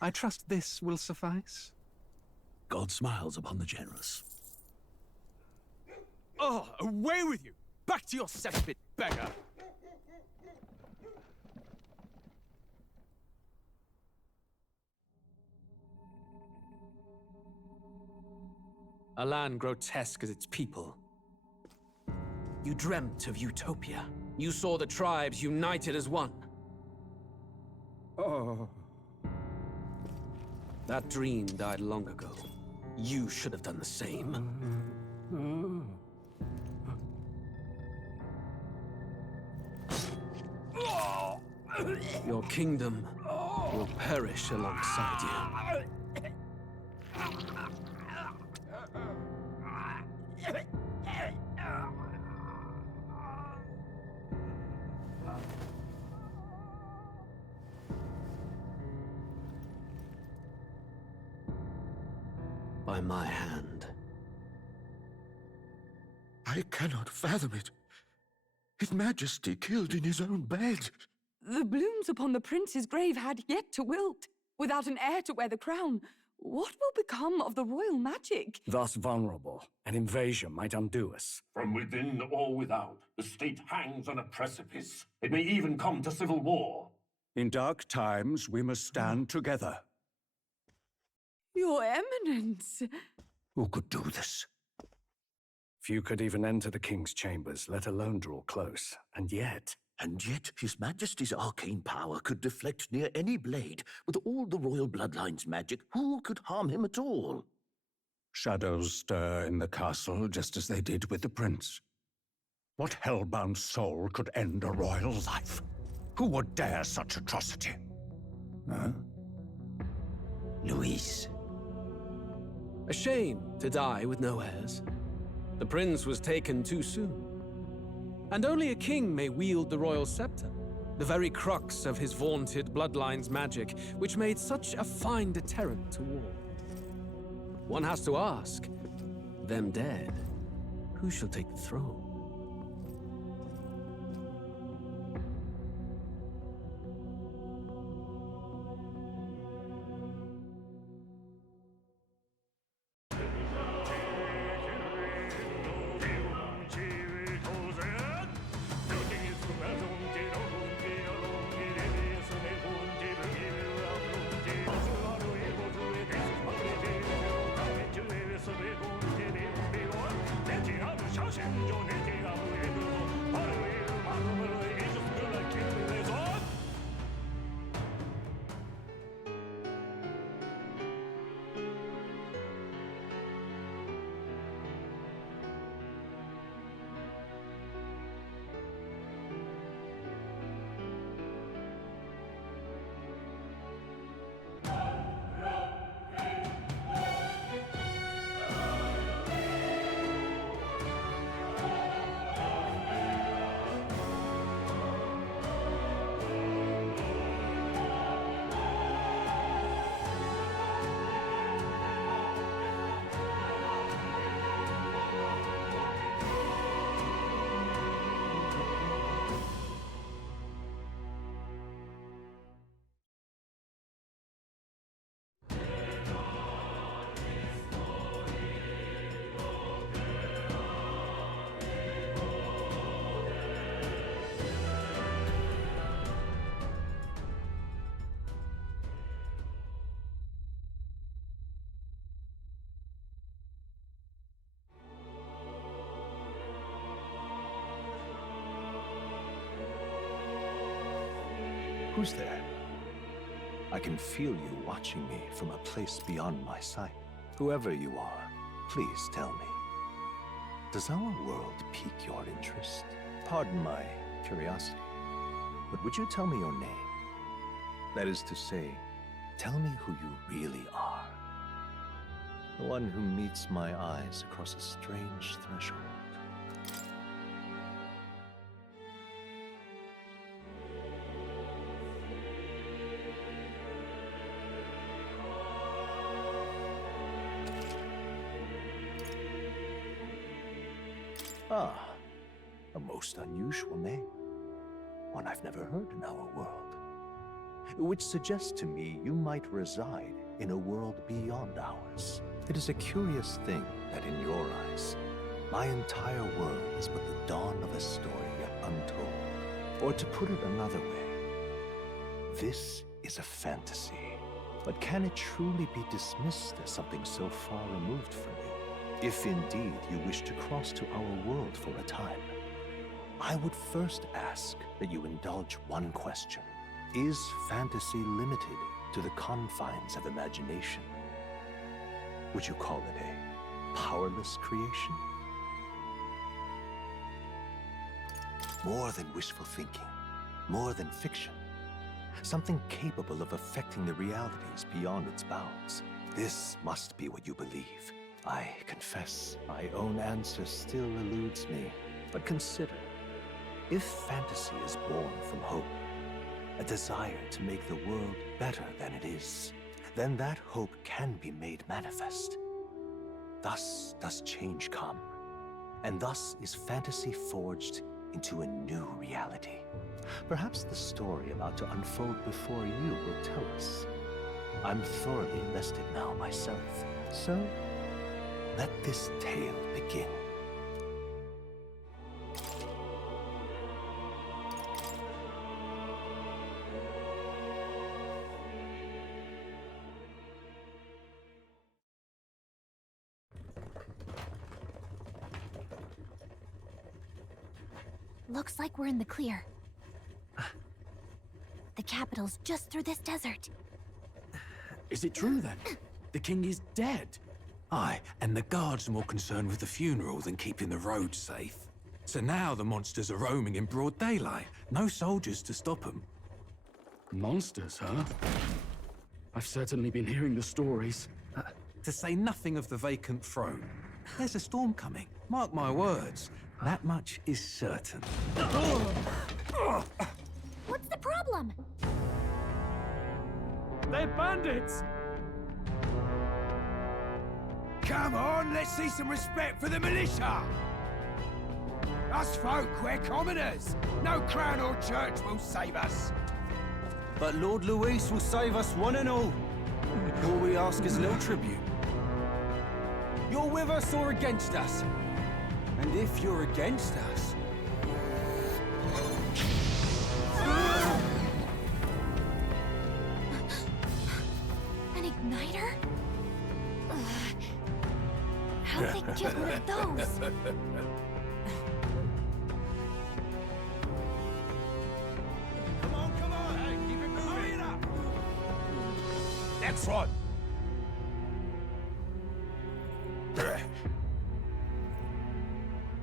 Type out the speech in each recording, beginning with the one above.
I trust this will suffice. God smiles upon the generous. Oh, away with you! Back to your cesspit, beggar! A land grotesque as its people. You dreamt of utopia. You saw the tribes united as one. Oh. That dream died long ago. You should have done the same. Your kingdom will perish alongside you. By my hand. I cannot fathom it. His Majesty killed in his own bed. The blooms upon the prince's grave had yet to wilt. Without an heir to wear the crown, what will become of the royal magic? Thus vulnerable, an invasion might undo us. From within or without, the state hangs on a precipice. It may even come to civil war. In dark times, we must stand together. Your Eminence! Who could do this? Few could even enter the king's chambers, let alone draw close. And yet, His Majesty's arcane power could deflect near any blade. With all the royal bloodline's magic, who could harm him at all? Shadows stir in the castle just as they did with the prince. What hellbound soul could end a royal life? Who would dare such atrocity? Huh? Luis. A shame to die with no heirs. The prince was taken too soon. And only a king may wield the royal scepter, the very crux of his vaunted bloodline's magic, which made such a fine deterrent to war. One has to ask, them dead, who shall take the throne? Who's there? I can feel you watching me from a place beyond my sight. Whoever you are, please tell me. Does our world pique your interest? Pardon my curiosity, but would you tell me your name? That is to say, tell me who you really are. The one who meets my eyes across a strange threshold. Ah, a most unusual name. One I've never heard in our world. which suggests to me you might reside in a world beyond ours. It is a curious thing that in your eyes, my entire world is but the dawn of a story yet untold. Or to put it another way, this is a fantasy. But can it truly be dismissed as something so far removed from you? If indeed you wish to cross to our world for a time, I would first ask that you indulge one question. Is fantasy limited to the confines of imagination? Would you call it a powerless creation? More than wishful thinking, more than fiction. Something capable of affecting the realities beyond its bounds. This must be what you believe. I confess, my own answer still eludes me. But consider, if fantasy is born from hope, a desire to make the world better than it is, then that hope can be made manifest. Thus does change come, and thus is fantasy forged into a new reality. Perhaps the story about to unfold before you will tell us. I'm thoroughly invested now myself, so let this tale begin. Looks like we're in the clear. The capital's just through this desert. Is it true then? The king is dead? Aye, and the guards are more concerned with the funeral than keeping the roads safe. So now the monsters are roaming in broad daylight. No soldiers to stop them. Monsters, huh? I've certainly been hearing the stories. To say nothing of the vacant throne. There's a storm coming, mark my words. That much is certain. What's the problem? They're bandits! Come on, let's see some respect for the militia! Us folk, we're commoners. No crown or church will save us. But Lord Luis will save us one and all. All we ask is little tribute. You're with us or against us? And if you're against us... An igniter? How'd they get one of those? Come on! Hey, keep it moving up! Next one!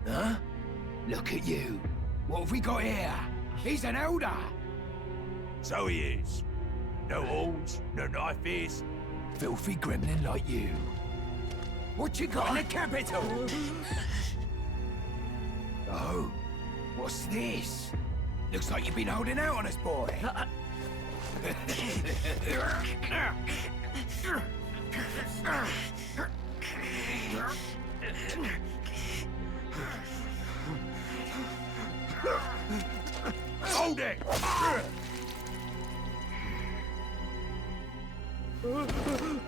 Huh? Look at you. What have we got here? He's an elder. So he is. No horns, no knife ears. Filthy gremlin like you. What you got in the capital? Oh, what's this? Looks like you've been holding out on us, boy. Hold it!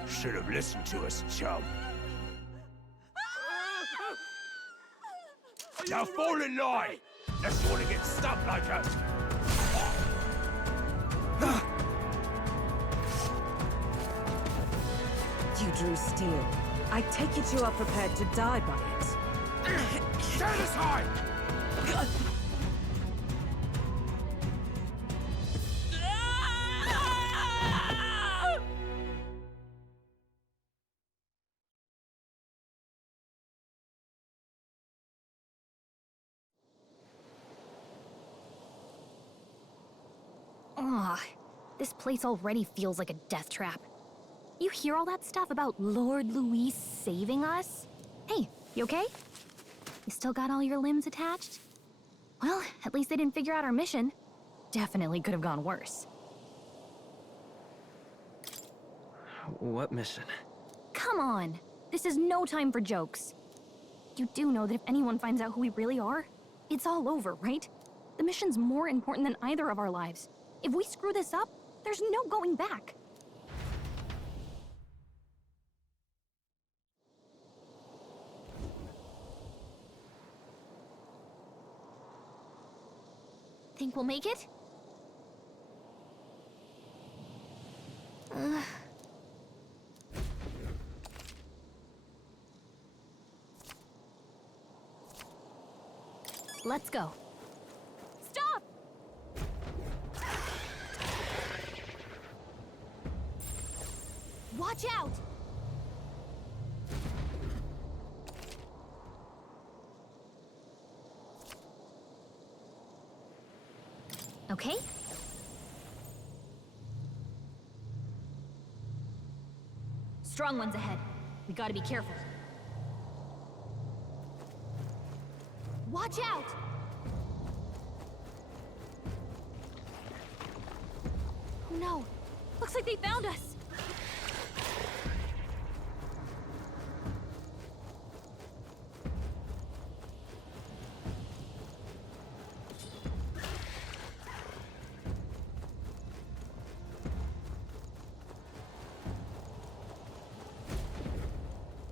Should have listened to us, chum. Now fall in line! Unless you want to get stuck like us. You drew steel. I take it you are prepared to die by it. Stand aside! Ugh, this place already feels like a death trap. You hear all that stuff about Lord Luis saving us? Hey, you okay? You still got all your limbs attached? Well, at least they didn't figure out our mission. Definitely could have gone worse. What mission? Come on! This is no time for jokes. You do know that if anyone finds out who we really are, it's all over, right? The mission's more important than either of our lives. If we screw this up, There's no going back. Think we'll make it? Let's go. Stop! Watch out! Okay? Strong ones ahead. We gotta be careful. Watch out! Oh no! Looks like they found us!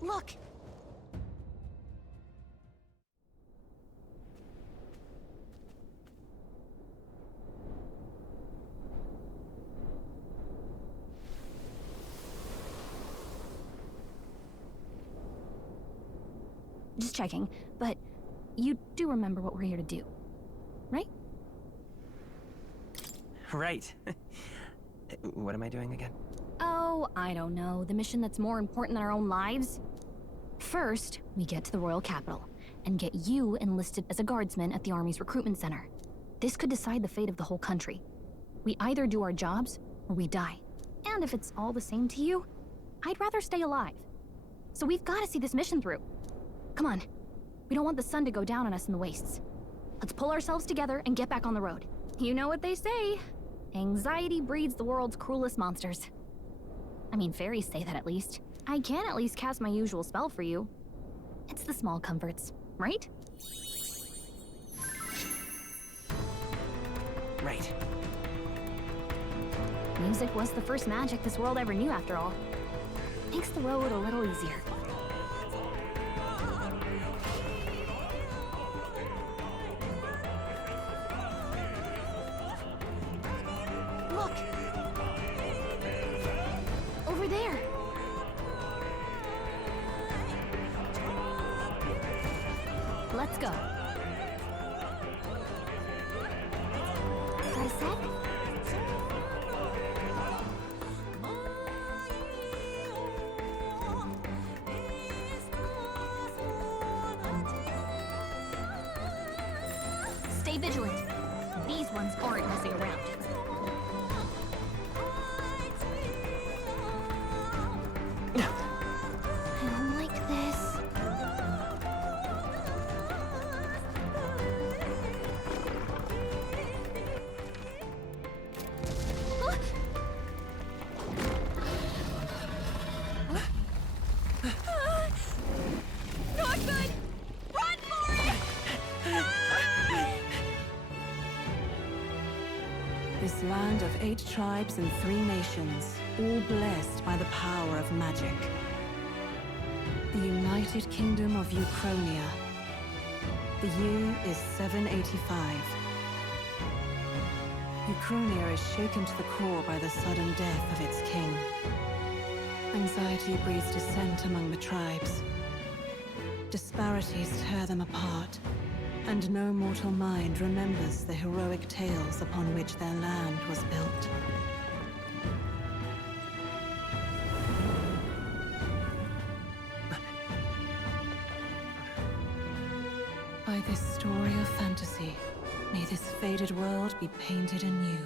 Look! Just checking, but you do remember what we're here to do, right? Right. What am I doing again? Oh, I don't know. The mission that's more important than our own lives? First, we get to the royal capital and get you enlisted as a guardsman at the army's recruitment center. This could decide the fate of the whole country. We either do our jobs or we die. And if it's all the same to you, I'd rather stay alive. So we've got to see this mission through. Come on. We don't want the sun to go down on us in the wastes. Let's pull ourselves together and get back on the road. You know what they say. Anxiety breeds the world's cruelest monsters. I mean, fairies say that at least. I can at least cast my usual spell for you. It's the small comforts, right? Right. Music was the first magic this world ever knew, after all. Makes the road a little easier. Look! Over there! Let's go. Got a sec? Stay vigilant. These ones aren't messing around. I don't like this. Not good! Run for it! This land of 8 tribes and 3 nations, all blessed by the power of magic. The United Kingdom of Uchronia. The year is 785. Uchronia is shaken to the core by the sudden death of its king. Anxiety breeds dissent among the tribes. Disparities tear them apart, and no mortal mind remembers the heroic tales upon which their land was built. By this story of fantasy, may this faded world be painted anew.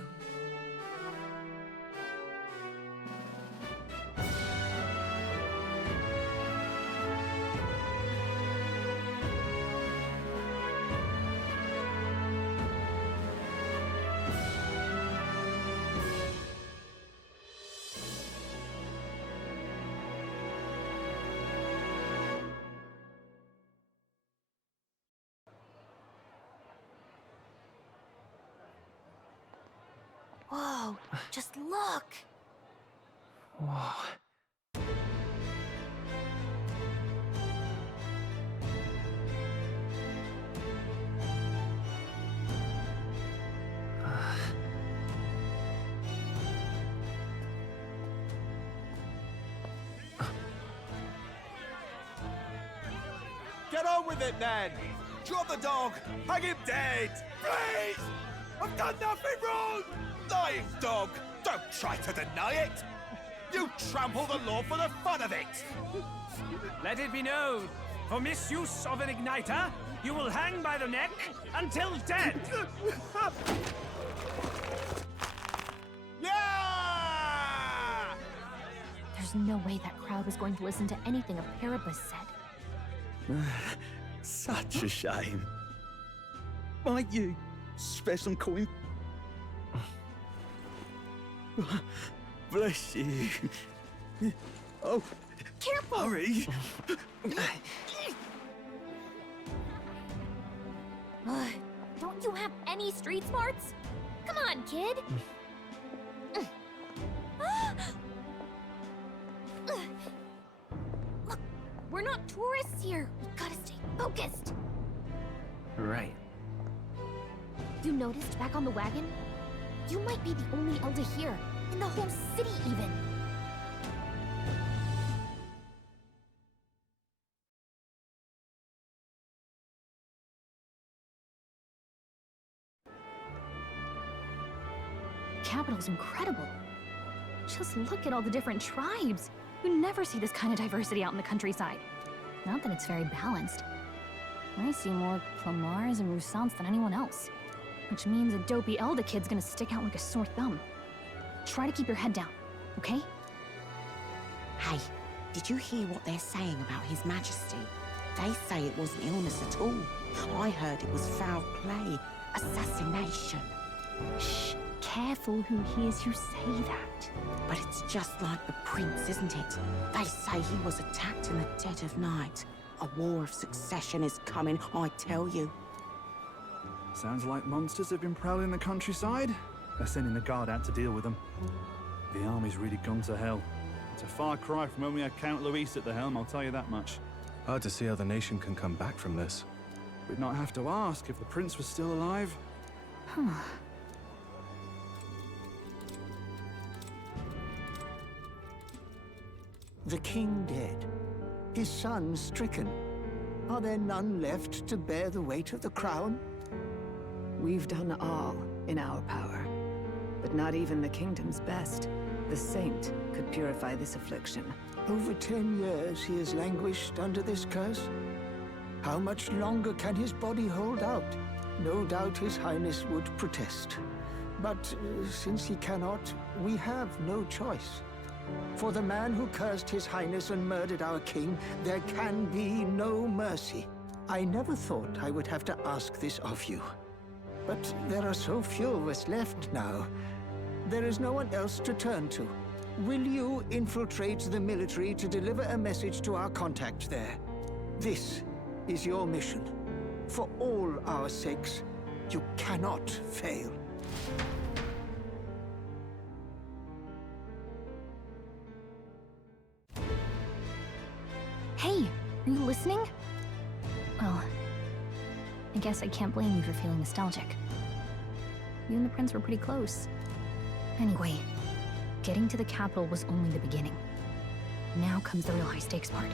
Whoa, just look. Whoa. Get on with it, then! Drop the dog! Hang him dead! Please! I've done nothing wrong! Lying dog! Don't try to deny it! You trample the law for the fun of it! Let it be known, for misuse of an igniter, you will hang by the neck until dead! Yeah! There's no way that crowd was going to listen to anything a Paribus said. Such a shame. Might you spare some coin? Bless you. Oh, careful! Hurry! Don't you have any street smarts? Come on, kid! Look, we're not tourists here. We gotta stay focused. Right. You noticed back on the wagon? You might be the only elder here, in the whole city even. The capital's incredible. Just look at all the different tribes. You never see this kind of diversity out in the countryside. Not that it's very balanced. I see more Clamars and Roussants than anyone else. Which means a dopey Elda kid's gonna stick out like a sore thumb. Try to keep your head down, okay? Hey, did you hear what they're saying about His Majesty? They say it wasn't illness at all. I heard it was foul play, assassination. Shh, careful who hears you say that. But it's just like the prince, isn't it? They say he was attacked in the dead of night. A war of succession is coming, I tell you. Sounds like monsters have been prowling the countryside. They're sending the guard out to deal with them. The army's really gone to hell. It's a far cry from when we had Count Luis at the helm, I'll tell you that much. Hard to see how the nation can come back from this. We'd not have to ask if the prince was still alive. The king dead, his son stricken. Are there none left to bear the weight of the crown? We've done all in our power, but not even the kingdom's best, the saint, could purify this affliction. Over 10 years he has languished under this curse. How much longer can his body hold out? No doubt his highness would protest. But since he cannot, we have no choice. For the man who cursed his highness and murdered our king, there can be no mercy. I never thought I would have to ask this of you. But there are so few of us left now. There is no one else to turn to. Will you infiltrate the military to deliver a message to our contact there? This is your mission. For all our sakes, you cannot fail. Hey, are you listening? Well, I guess I can't blame you for feeling nostalgic. You and the prince were pretty close. Anyway, getting to the capital was only the beginning. Now comes the real high-stakes part.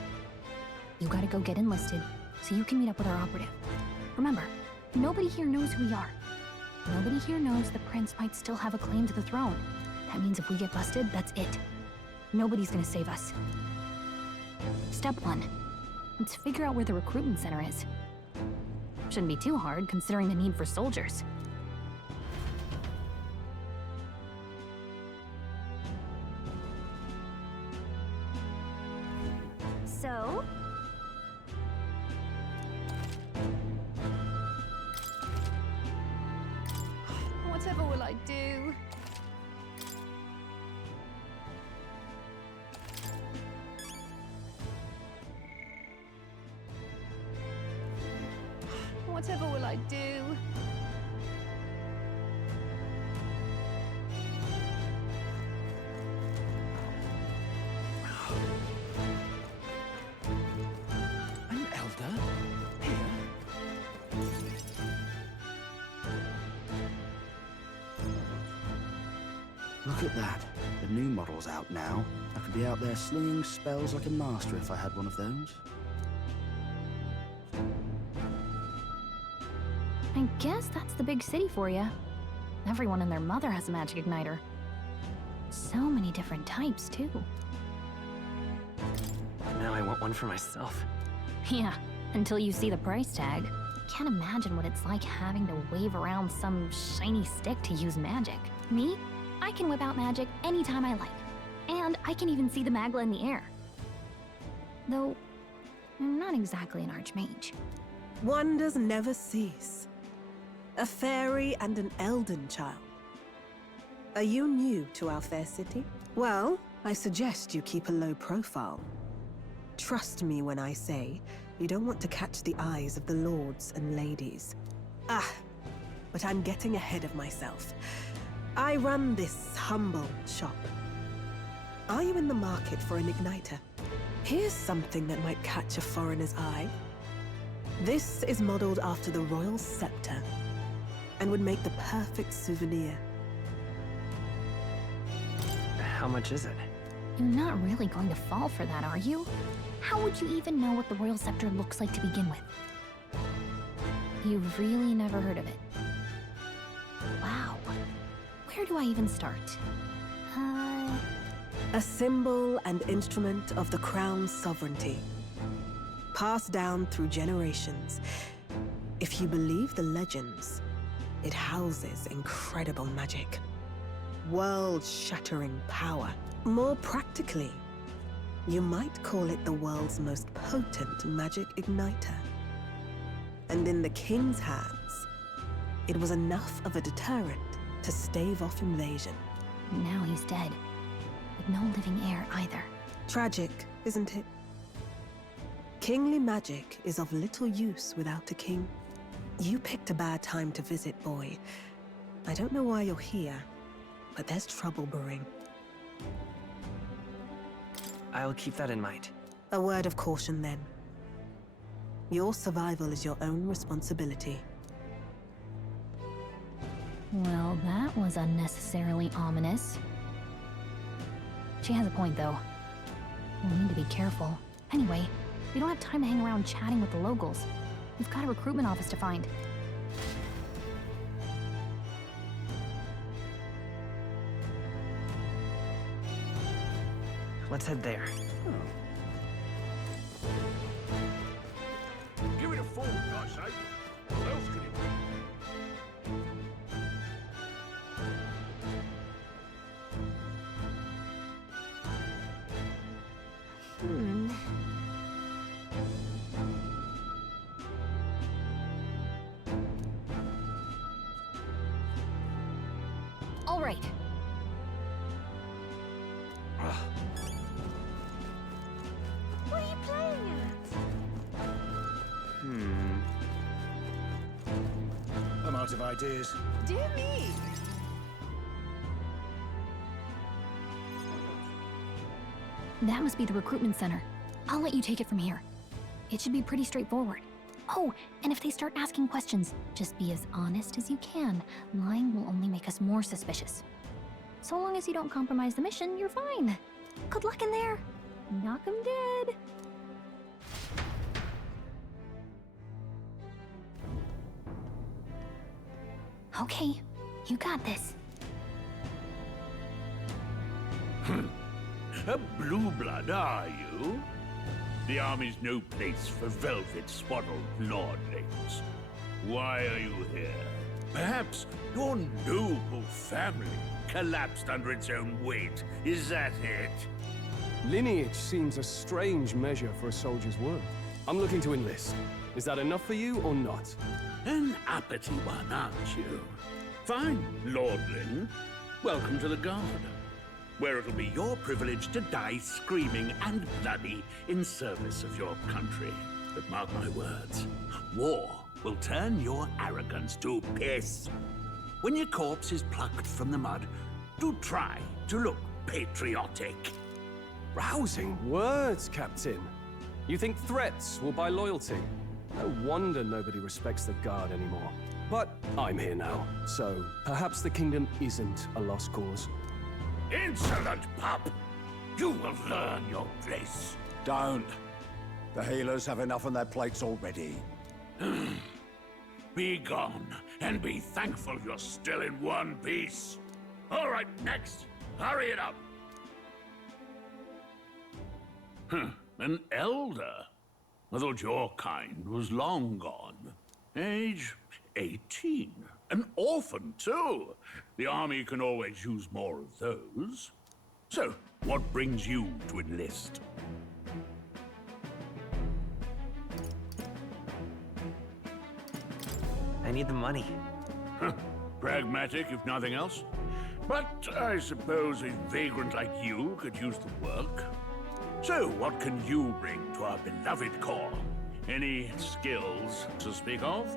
You gotta go get enlisted, so you can meet up with our operative. Remember, nobody here knows who we are. Nobody here knows the prince might still have a claim to the throne. That means if we get busted, that's it. Nobody's gonna save us. Step 1. Let's figure out where the recruitment center is. Shouldn't be too hard, considering the need for soldiers. So? Whatever will I do? Whatever will I do? Look at that. The new model's out now. I could be out there slinging spells like a master if I had one of those. I guess that's the big city for you. Everyone and their mother has a magic igniter. So many different types, too. Now I want one for myself. Yeah, until you see the price tag. Can't imagine what it's like having to wave around some shiny stick to use magic. Me? I can whip out magic anytime I like. And I can even see the magla in the air. Though, I'm not exactly an archmage. Wonders never cease. A fairy and an elden child. Are you new to our fair city? Well, I suggest you keep a low profile. Trust me when I say you don't want to catch the eyes of the lords and ladies. But I'm getting ahead of myself. I run this humble shop. Are you in the market for an igniter? Here's something that might catch a foreigner's eye. This is modeled after the royal scepter and would make the perfect souvenir. How much is it? You're not really going to fall for that, are you? How would you even know what the royal scepter looks like to begin with? You've really never heard of it. Wow. Where do I even start? A symbol and instrument of the crown's sovereignty. Passed down through generations. If you believe the legends, it houses incredible magic. World-shattering power. More practically, you might call it the world's most potent magic igniter. And in the king's hands, it was enough of a deterrent to stave off invasion. Now he's dead. With no living heir either. Tragic, isn't it? Kingly magic is of little use without a king. You picked a bad time to visit, boy. I don't know why you're here, but there's trouble brewing. I'll keep that in mind. A word of caution, then. Your survival is your own responsibility. Well, that was unnecessarily ominous. She has a point, though. We'll need to be careful. Anyway, we don't have time to hang around chatting with the locals. We've got a recruitment office to find. Let's head there. Give it a fall, I say. What else could it be? All right. What are you playing at? I'm out of ideas. Dear me! That must be the recruitment center. I'll let you take it from here. It should be pretty straightforward. Oh, and if they start asking questions, just be as honest as you can. Lying will only make us more suspicious. So long as you don't compromise the mission, you're fine. Good luck in there. Knock 'em dead. Okay, you got this. A blue blood, are you? The army's no place for velvet-swaddled lordlings. Why are you here? Perhaps your noble family collapsed under its own weight. Is that it? Lineage seems a strange measure for a soldier's worth. I'm looking to enlist. Is that enough for you or not? An uppity one, aren't you? Fine, lordling. Welcome to the Guard, where it'll be your privilege to die screaming and bloody in service of your country. But mark my words, war will turn your arrogance to piss. When your corpse is plucked from the mud, do try to look patriotic. Rousing words, Captain. You think threats will buy loyalty? No wonder nobody respects the Guard anymore. But I'm here now, so perhaps the kingdom isn't a lost cause. Insolent pup! You will learn your place. Don't. The healers have enough on their plates already. Be gone, and be thankful you're still in one piece. All right, next. Hurry it up. An elder? I thought your kind was long gone. Age 18. An orphan, too. The army can always use more of those. So, what brings you to enlist? I need the money. Pragmatic, if nothing else. But I suppose a vagrant like you could use the work. So, what can you bring to our beloved corps? Any skills to speak of?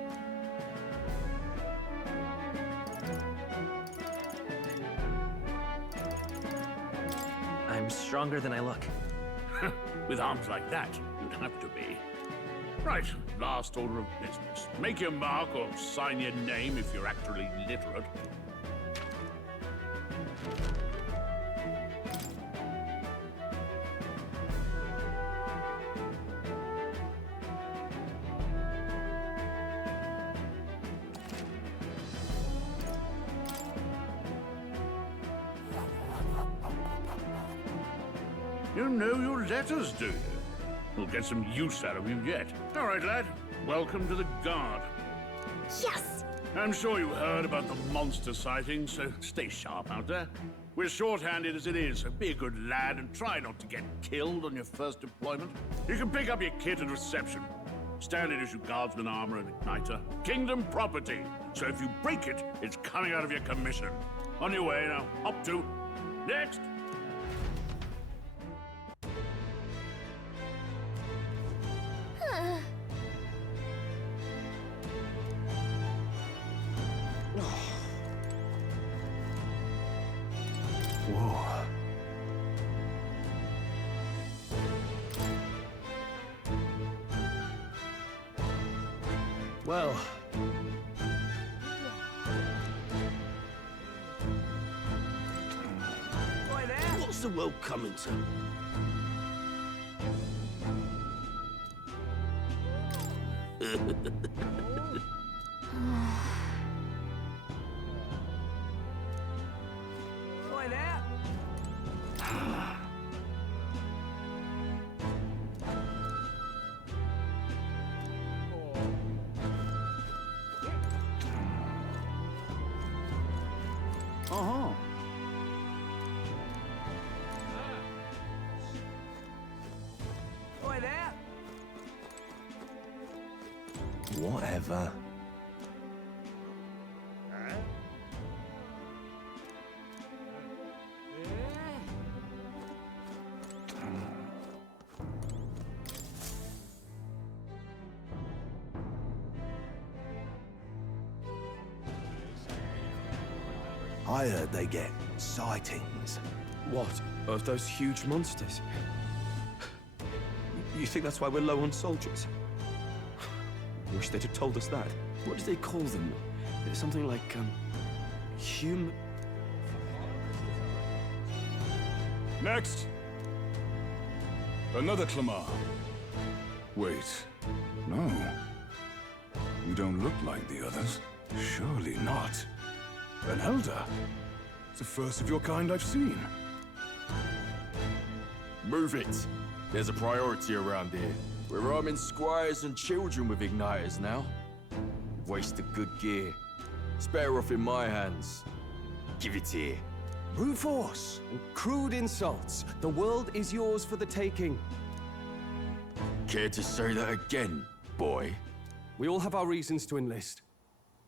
I'm stronger than I look. With arms like that, you'd have to be. Right, last order of business. Make your mark or sign your name if you're actually literate. You know your letters, do you? We'll get some use out of you yet. All right, lad. Welcome to the Guard. Yes! I'm sure you heard about the monster sighting, so stay sharp out there. We're short-handed as it is, so be a good lad and try not to get killed on your first deployment. You can pick up your kit at reception. Standard issue guardsman armor and igniter. Kingdom property. So if you break it, it's coming out of your commission. On your way now. Up to. Next! Whoa. Well. What's the world coming to? Boy there! Uh-huh. Boy there! Whatever. I heard they get sightings. What? Of those huge monsters? You think that's why we're low on soldiers? Wish they'd have told us that. What do they call them? Something like, human... Next! Another Clamar. Wait. No. You don't look like the others. Surely not. An elder? It's the first of your kind I've seen. Move it. There's a priority around here. We're arming squires and children with igniters now. Waste of good gear. It's better off in my hands. Give it here. Brute force and crude insults. The world is yours for the taking. Care to say that again, boy? We all have our reasons to enlist.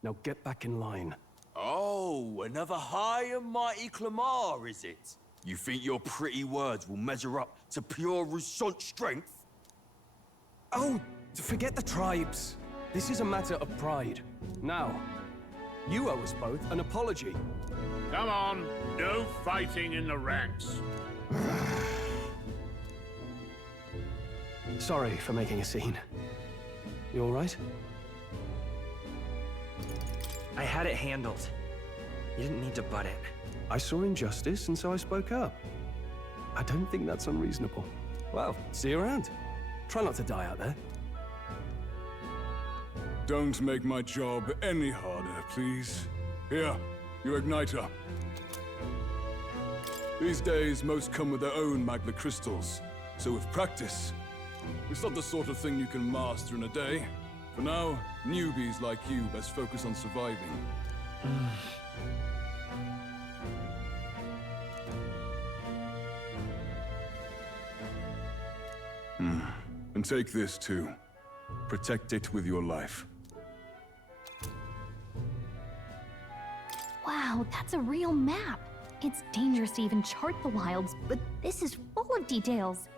Now get back in line. Oh, another high and mighty Clamar, is it? You think your pretty words will measure up to pure Roussant strength? Oh, forget the tribes. This is a matter of pride. Now, you owe us both an apology. Come on, no fighting in the ranks. Sorry for making a scene. You all right? I had it handled. You didn't need to butt it. I saw injustice, and so I spoke up. I don't think that's unreasonable. Well, see you around. Try not to die out there. Don't make my job any harder, please. Here, your igniter. These days, most come with their own magna crystals. So with practice, it's not the sort of thing you can master in a day. For now, newbies like you best focus on surviving. And take this too. Protect it with your life. Wow, that's a real map. It's dangerous to even chart the wilds, but this is full of details.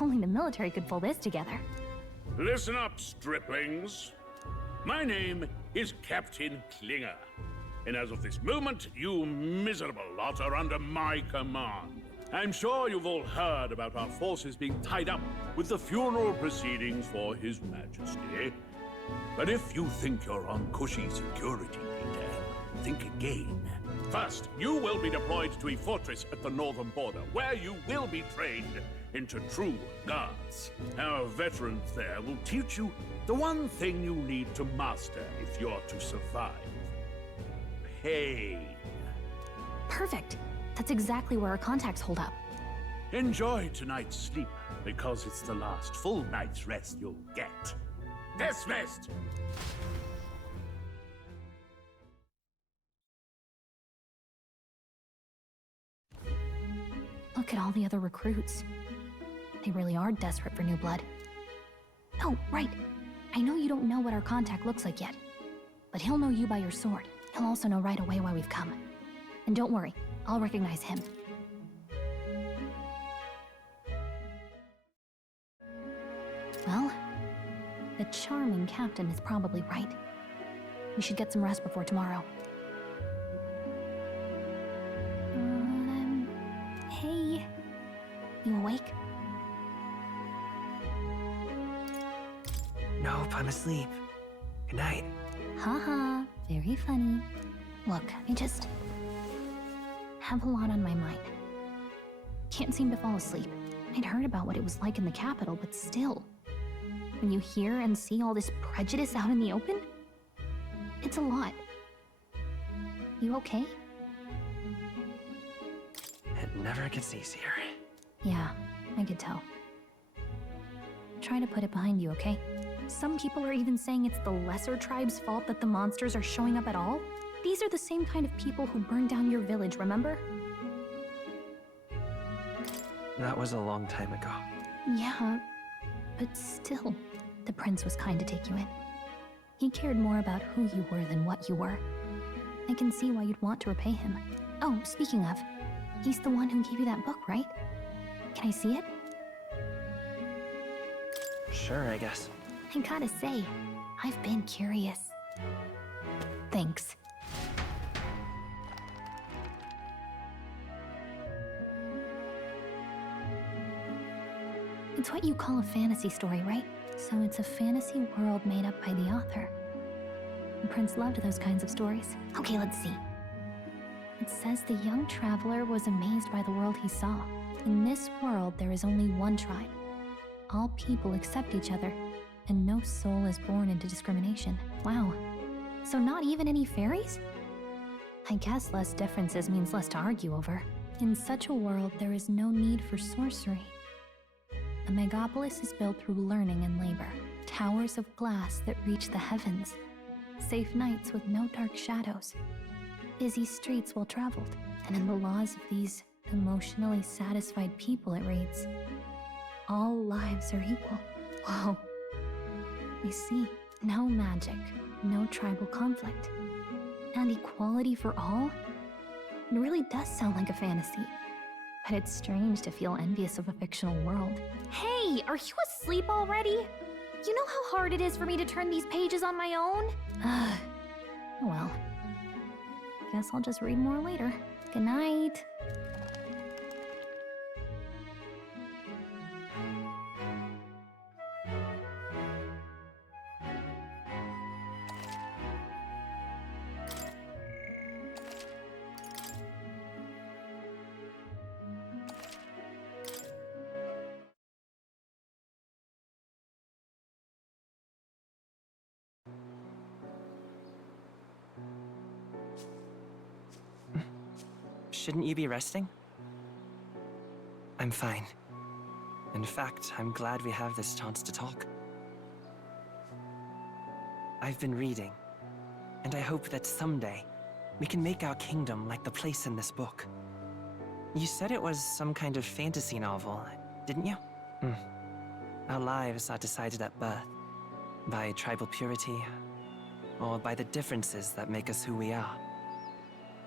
Only the military could pull this together. Listen up, striplings. My name is Captain Klinger, and as of this moment, you miserable lot are under my command. I'm sure you've all heard about our forces being tied up with the funeral proceedings for His Majesty. But if you think you're on cushy security detail, think again. First, you will be deployed to a fortress at the northern border, where you will be trained into true guards. Our veterans there will teach you the one thing you need to master if you're to survive. Pain. Perfect. That's exactly where our contacts hold up. Enjoy tonight's sleep, because it's the last full night's rest you'll get. Dismissed! Look at all the other recruits. They really are desperate for new blood. Oh, right. I know you don't know what our contact looks like yet, but he'll know you by your sword. He'll also know right away why we've come. And don't worry, I'll recognize him. Well, the charming captain is probably right. We should get some rest before tomorrow. Hey, you awake? Nope, I'm asleep. Good night. Haha, very funny. Look, I just have a lot on my mind. Can't seem to fall asleep. I'd heard about what it was like in the capital, but still. When you hear and see all this prejudice out in the open, it's a lot. You okay? It never gets easier. Yeah, I could tell. Try to put it behind you, okay? Some people are even saying it's the lesser tribe's fault that the monsters are showing up at all. These are the same kind of people who burned down your village, remember? That was a long time ago. Yeah, but still, the prince was kind to take you in. He cared more about who you were than what you were. I can see why you'd want to repay him. Oh, speaking of, he's the one who gave you that book, right? Can I see it? Sure, I guess. I gotta say, I've been curious. Thanks. It's what you call a fantasy story, right? So it's a fantasy world made up by the author. The prince loved those kinds of stories. Okay, let's see. It says the young traveler was amazed by the world he saw. In this world, there is only one tribe. All people accept each other, and no soul is born into discrimination. Wow. So not even any fairies? I guess less differences means less to argue over. In such a world, there is no need for sorcery. A megapolis is built through learning and labor. Towers of glass that reach the heavens. Safe nights with no dark shadows. Busy streets well traveled. And in the laws of these emotionally satisfied people, it reads, all lives are equal. Whoa. I see. No magic, no tribal conflict, and equality for all? It really does sound like a fantasy. But it's strange to feel envious of a fictional world. Hey, are you asleep already? You know how hard it is for me to turn these pages on my own? Well, guess I'll just read more later. Good night. Shouldn't you be resting? I'm fine. In fact, I'm glad we have this chance to talk. I've been reading, and I hope that someday we can make our kingdom like the place in this book. You said it was some kind of fantasy novel, didn't you? Our lives are decided at birth, by tribal purity, or by the differences that make us who we are.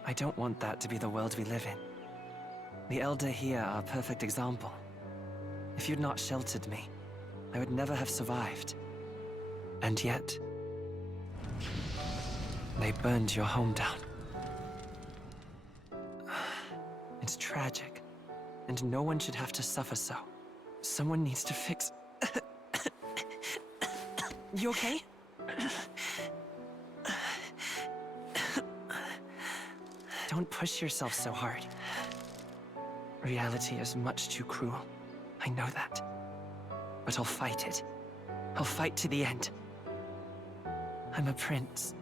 I don't want that to be the world we live in. The Elder here are a perfect example. If you'd not sheltered me, I would never have survived. And yet, they burned your home down. It's tragic, and no one should have to suffer so. Someone needs to fix... You okay? Don't push yourself so hard. Reality is much too cruel. I know that. But I'll fight it. I'll fight to the end. I'm a prince.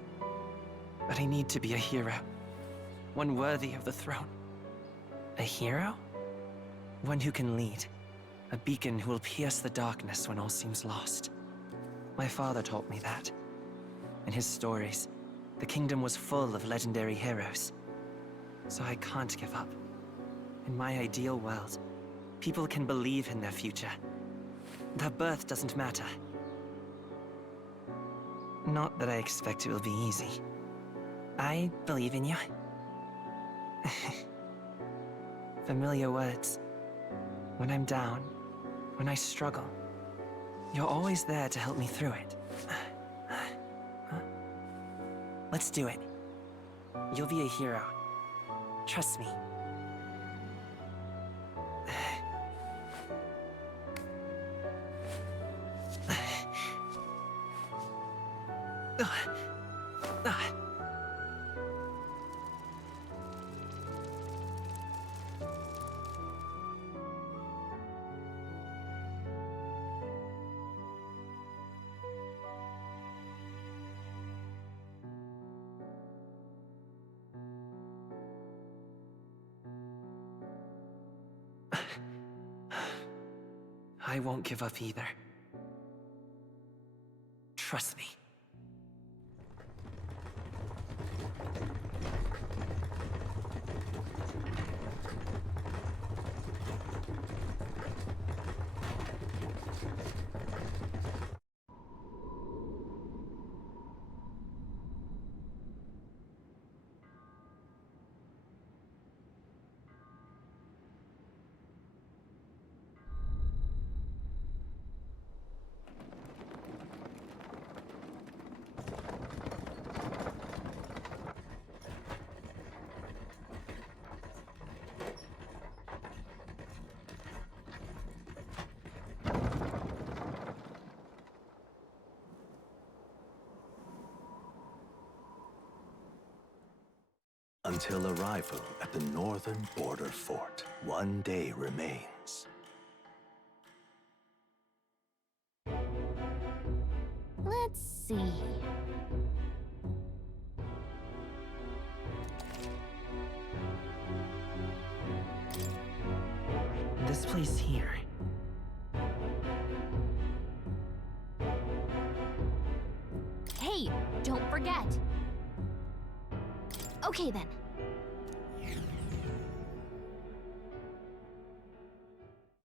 But I need to be a hero. One worthy of the throne. A hero? One who can lead. A beacon who will pierce the darkness when all seems lost. My father taught me that. In his stories, the kingdom was full of legendary heroes. So I can't give up. In my ideal world, people can believe in their future. Their birth doesn't matter. Not that I expect it will be easy. I believe in you. Familiar words. When I'm down, when I struggle, you're always there to help me through it. Let's do it. You'll be a hero. Trust me. I won't give up either. Trust me. Until arrival at the northern border fort, one day remains. Let's see. This place here. Hey, don't forget. Okay then.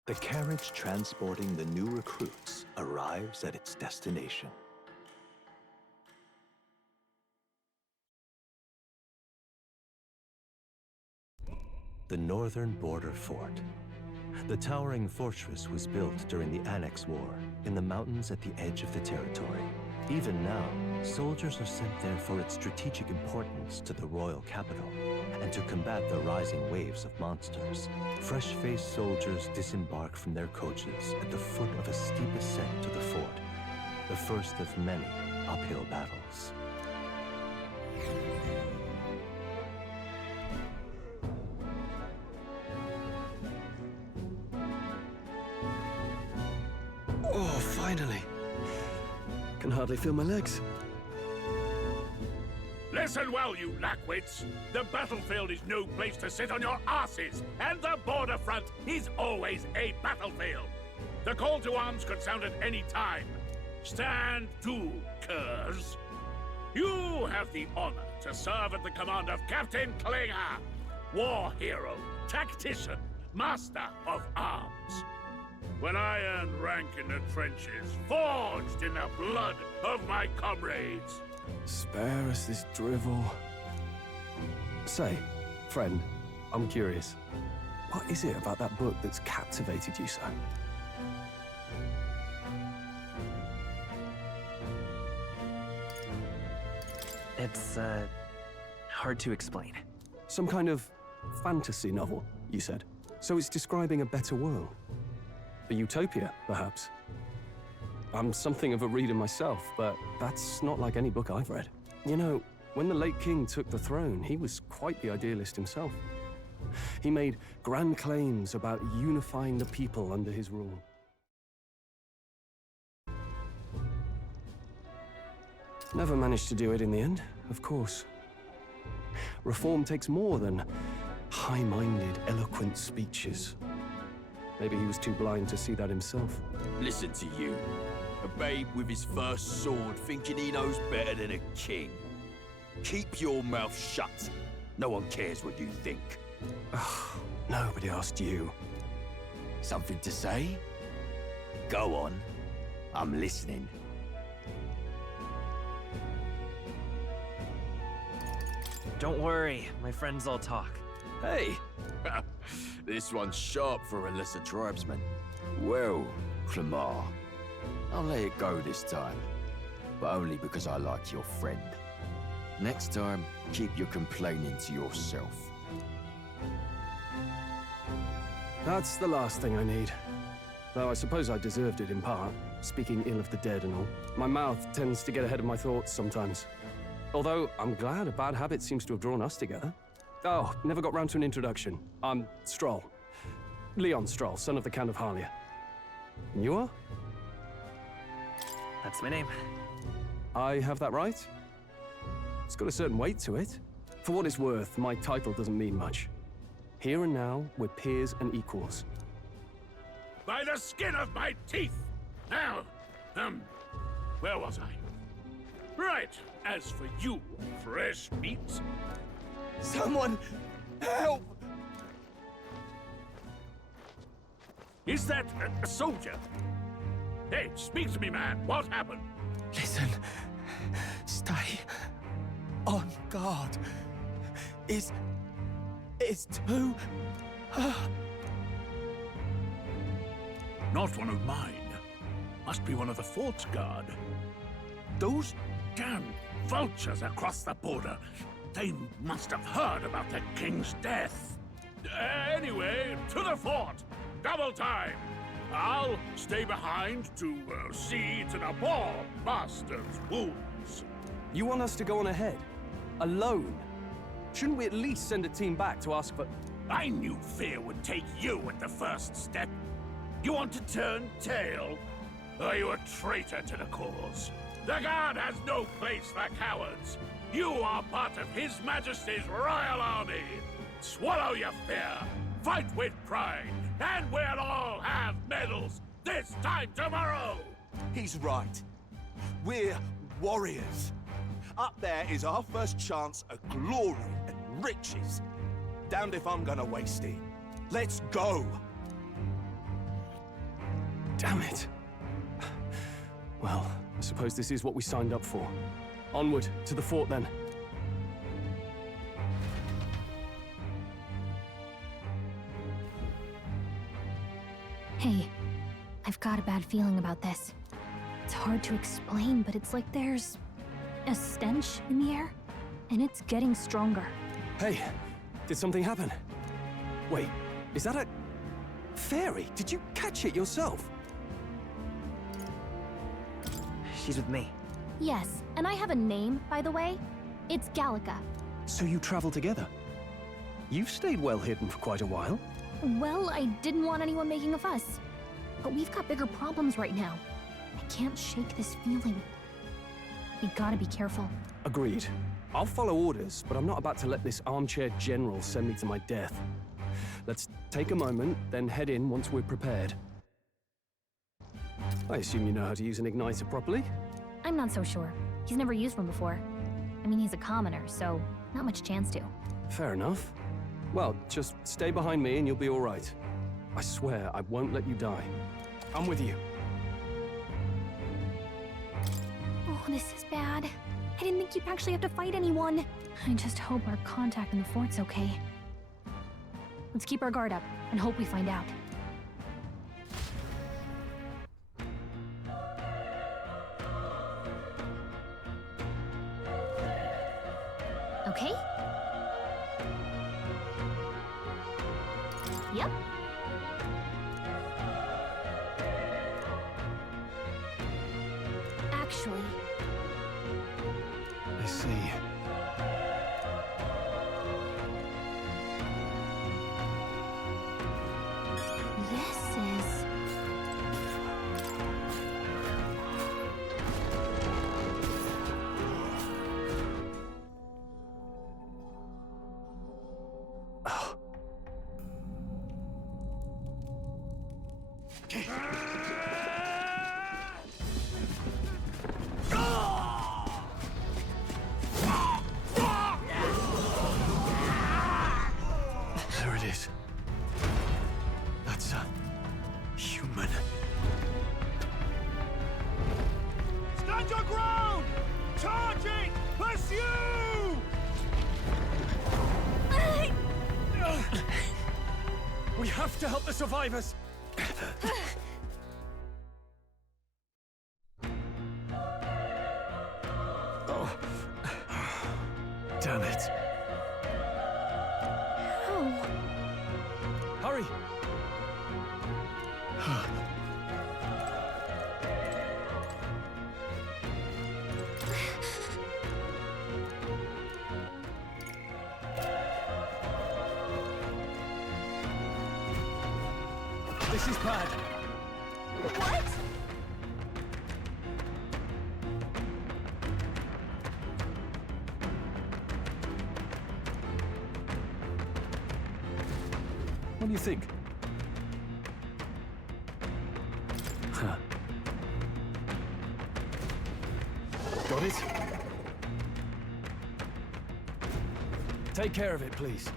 The carriage transporting the new recruits arrives at its destination. The northern border fort. The towering fortress was built during the Annex War in the mountains at the edge of the territory. Even now, soldiers are sent there for its strategic importance to the royal capital and to combat the rising waves of monsters. Fresh-faced soldiers disembark from their coaches at the foot of a steep ascent to the fort, the first of many uphill battles. Oh, finally. Can hardly feel my legs. Listen well, you lackwits. The battlefield is no place to sit on your asses, and the border front is always a battlefield. The call to arms could sound at any time. Stand to, curs. You have the honor to serve at the command of Captain Klinger, war hero, tactician, master of arms. When I earned rank in the trenches, forged in the blood of my comrades. Spare us this drivel. Say, friend, I'm curious. What is it about that book that's captivated you so? It's, hard to explain. Some kind of fantasy novel, you said. So it's describing a better world. A utopia, perhaps. I'm something of a reader myself, but that's not like any book I've read. You know, when the late king took the throne, he was quite the idealist himself. He made grand claims about unifying the people under his rule. Never managed to do it in the end, of course. Reform takes more than high-minded, eloquent speeches. Maybe he was too blind to see that himself. Listen to you. A babe with his first sword thinking he knows better than a king. Keep your mouth shut. No one cares what you think. Nobody asked you. Something to say? Go on. I'm listening. Don't worry, my friends all talk. Hey! This one's sharp for a lesser tribesman. Well, Clemar, I'll let it go this time. But only because I like your friend. Next time, keep your complaining to yourself. That's the last thing I need. Though I suppose I deserved it in part, speaking ill of the dead and all. My mouth tends to get ahead of my thoughts sometimes. Although, I'm glad a bad habit seems to have drawn us together. Oh, never got round to an introduction. I'm Stroll. Leon Stroll, son of the Count of Harlia. And you are? That's my name. I have that right? It's got a certain weight to it. For what it's worth, my title doesn't mean much. Here and now, we're peers and equals. By the skin of my teeth! Now, where was I? Right, as for you, fresh meat... Someone help! Is that a soldier? Hey, speak to me, man. What happened? Listen. Stay on guard. It's too... Not one of mine. Must be one of the fort's guard. Those damn vultures across the border. They must have heard about the king's death. Anyway, to the fort. Double time. I'll stay behind to see to the poor bastard's wounds. You want us to go on ahead? Alone? Shouldn't we at least send a team back to ask for... I knew fear would take you at the first step. You want to turn tail? Are you a traitor to the cause? The Guard has no place for cowards. You are part of His Majesty's Royal Army. Swallow your fear, fight with pride, and we'll all have medals this time tomorrow! He's right. We're warriors. Up there is our first chance at glory and riches. Damned if I'm gonna waste it. Let's go! Damn it. Well, I suppose this is what we signed up for. Onward, to the fort then. Hey, I've got a bad feeling about this. It's hard to explain, but it's like there's a stench in the air, and it's getting stronger. Hey, did something happen? Wait, is that a... fairy? Did you catch it yourself? She's with me. Yes, and I have a name, by the way. It's Gallica. So you travel together? You've stayed well hidden for quite a while. Well, I didn't want anyone making a fuss. But we've got bigger problems right now. I can't shake this feeling. We gotta be careful. Agreed. I'll follow orders, but I'm not about to let this armchair general send me to my death. Let's take a moment, then head in once we're prepared. I assume you know how to use an igniter properly? I'm not so sure. He's never used one before. I mean, he's a commoner, so not much chance to. Fair enough. Well, just stay behind me and you'll be all right. I swear I won't let you die. I'm with you. Oh, this is bad. I didn't think you'd actually have to fight anyone. I just hope our contact in the fort's okay. Let's keep our guard up and hope we find out. Okay? Yep. Actually... I see. This is... There it is. That's a human. Stand your ground! Charging! Pursue! We have to help the survivors! Oh. Damn it. Oh. Hurry! This is bad. What? What do you think? Huh. Got it? Take care of it, please.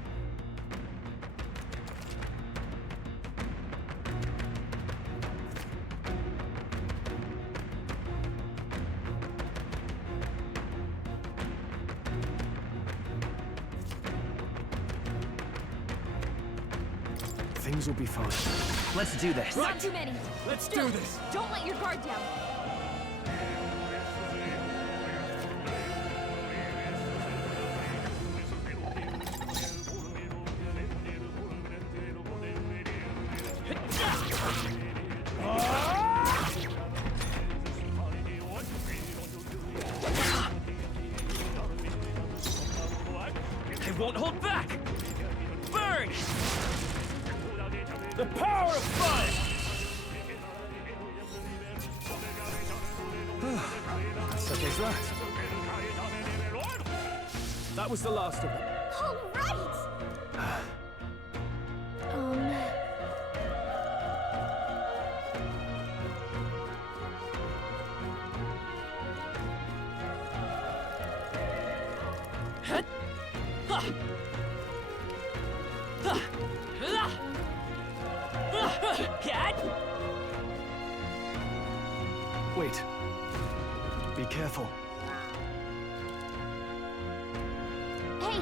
Things will be fine. Let's do this. Not too many. Let's Still, do this. Don't let your guard down. They won't hold back! Burn! The power of fire! Such as that. That was the last of them. All right! Wait. Be careful. Hey!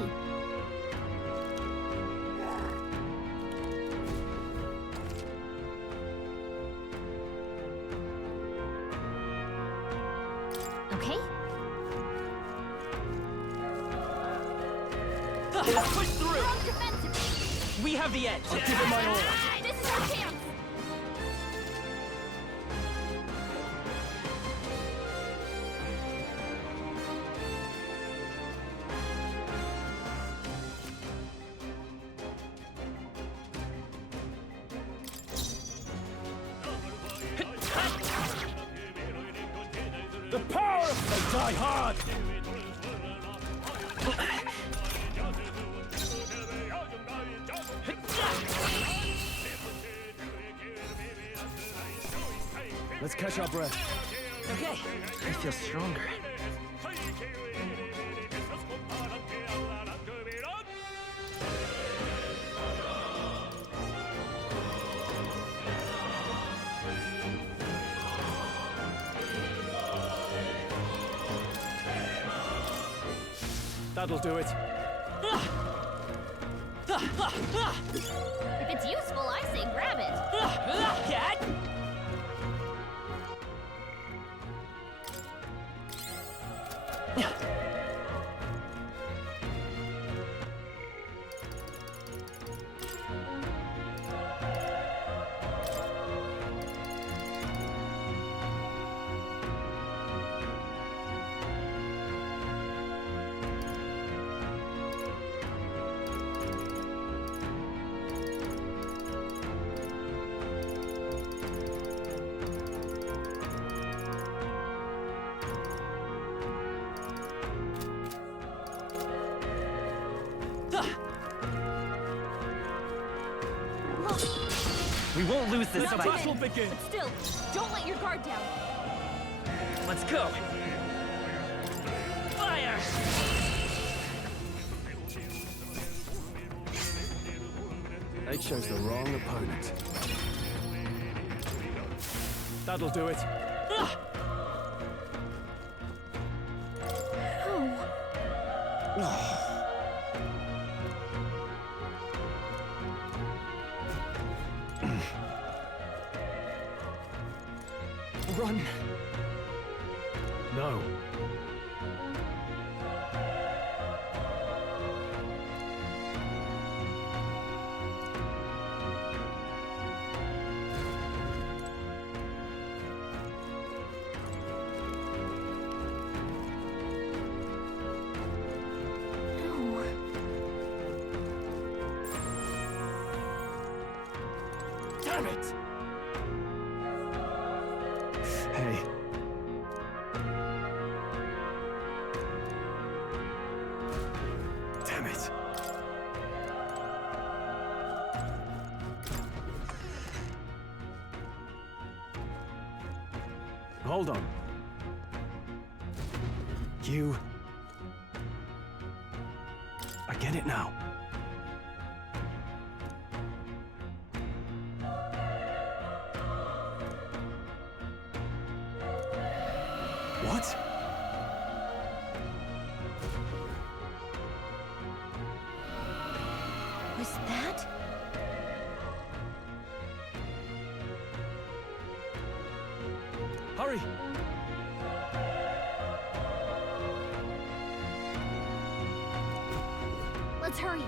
Okay? Push through! We're on defensive! We have the edge. I'll give it my all. This is our chance! The power of they die hard! Let's catch our breath. Okay, I feel stronger. That'll do it. If it's useful, I say grab it. Cat! We won't lose this Not fight. battle begin. But still, don't let your guard down. Let's go. Fire! They chose the wrong opponent. That'll do it. Run. No. Damn it! Hey. Damn it. Hold on. You... I get it now. What? Was that? Hurry! Let's hurry.